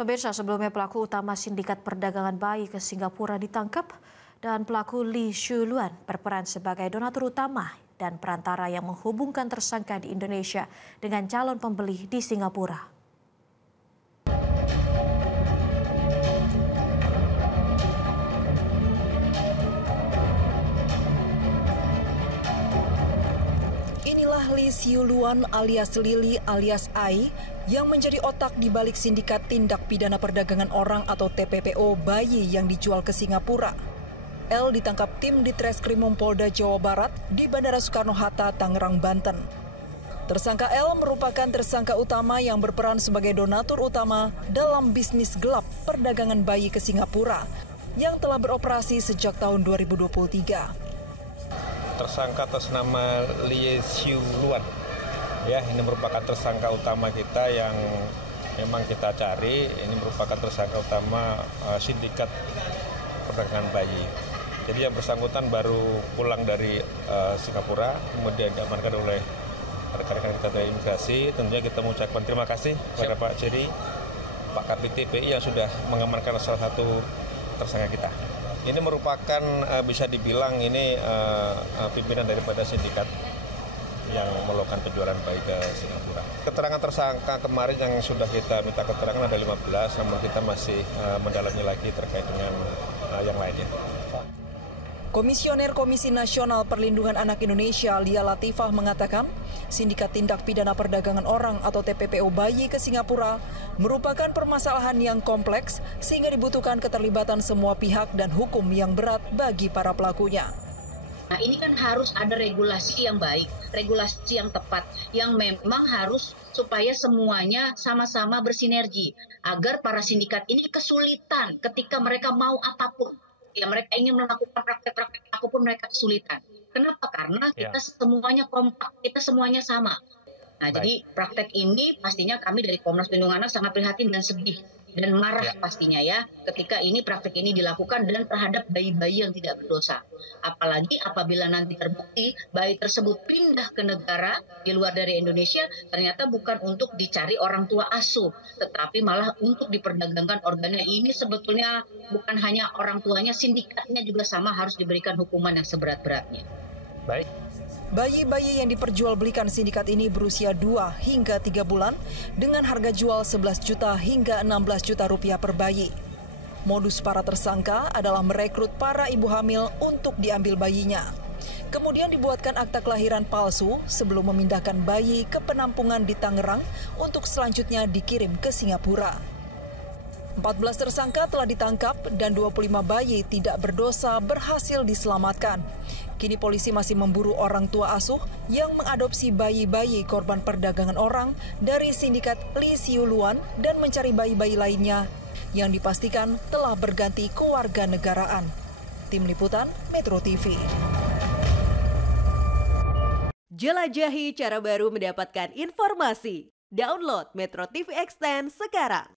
Pemirsa, sebelumnya pelaku utama sindikat perdagangan bayi ke Singapura ditangkap dan pelaku Lee Shu-luan berperan sebagai donatur utama dan perantara yang menghubungkan tersangka di Indonesia dengan calon pembeli di Singapura. Lee Shu-luan alias Lili alias Ai yang menjadi otak di balik sindikat tindak pidana perdagangan orang atau TPPO bayi yang dijual ke Singapura. L ditangkap tim di Treskrimum Polda Jawa Barat di Bandara Soekarno-Hatta, Tangerang, Banten. Tersangka L merupakan tersangka utama yang berperan sebagai donatur utama dalam bisnis gelap perdagangan bayi ke Singapura yang telah beroperasi sejak tahun 2023. Tersangka atas nama Lee Shu-luan, ya, ini merupakan tersangka utama kita yang memang kita cari. Ini merupakan tersangka utama sindikat perdagangan bayi. Jadi yang bersangkutan baru pulang dari Singapura, kemudian diamankan oleh rekan-rekan kita dari imigrasi. Tentunya kita mengucapkan terima kasih kepada Pak Jerry, Pak Kapit TPI yang sudah mengamankan salah satu tersangka kita. Ini merupakan bisa dibilang ini pimpinan daripada sindikat yang melakukan penjualan bayi ke Singapura. Keterangan tersangka kemarin yang sudah kita minta keterangan ada 15, namun kita masih mendalami lagi terkait dengan yang lainnya. Komisioner Komisi Nasional Perlindungan Anak Indonesia, Lia Latifah, mengatakan sindikat tindak pidana perdagangan orang atau TPPO bayi ke Singapura merupakan permasalahan yang kompleks sehingga dibutuhkan keterlibatan semua pihak dan hukum yang berat bagi para pelakunya. Nah, ini kan harus ada regulasi yang baik, regulasi yang tepat, yang memang harus supaya semuanya sama-sama bersinergi agar para sindikat ini kesulitan ketika mereka mau apapun. Ya, mereka ingin melakukan praktek-praktek apapun mereka kesulitan. Kenapa? Karena kita semuanya kompak, kita semuanya sama. Nah, jadi praktek ini pastinya kami dari Komnas Perlindungan Anak sangat prihatin dan sedih dan marah pastinya ya ketika ini praktek ini dilakukan dan terhadap bayi-bayi yang tidak berdosa. Apalagi apabila nanti terbukti bayi tersebut pindah ke negara di luar dari Indonesia, ternyata bukan untuk dicari orang tua asuh, tetapi malah untuk diperdagangkan organnya. Ini sebetulnya bukan hanya orang tuanya, sindikatnya juga sama harus diberikan hukuman yang seberat-beratnya. Baik. Bayi-bayi yang diperjualbelikan sindikat ini berusia 2 hingga 3 bulan dengan harga jual 11 juta hingga 16 juta rupiah per bayi. Modus para tersangka adalah merekrut para ibu hamil untuk diambil bayinya. Kemudian dibuatkan akta kelahiran palsu sebelum memindahkan bayi ke penampungan di Tangerang untuk selanjutnya dikirim ke Singapura. 14 tersangka telah ditangkap dan 25 bayi tidak berdosa berhasil diselamatkan. Kini polisi masih memburu orang tua asuh yang mengadopsi bayi-bayi korban perdagangan orang dari sindikat Lee Shu-luan dan mencari bayi-bayi lainnya yang dipastikan telah berganti kewarganegaraan. Tim Liputan Metro TV. Jelajahi cara baru mendapatkan informasi. Download Metro TV Extend sekarang.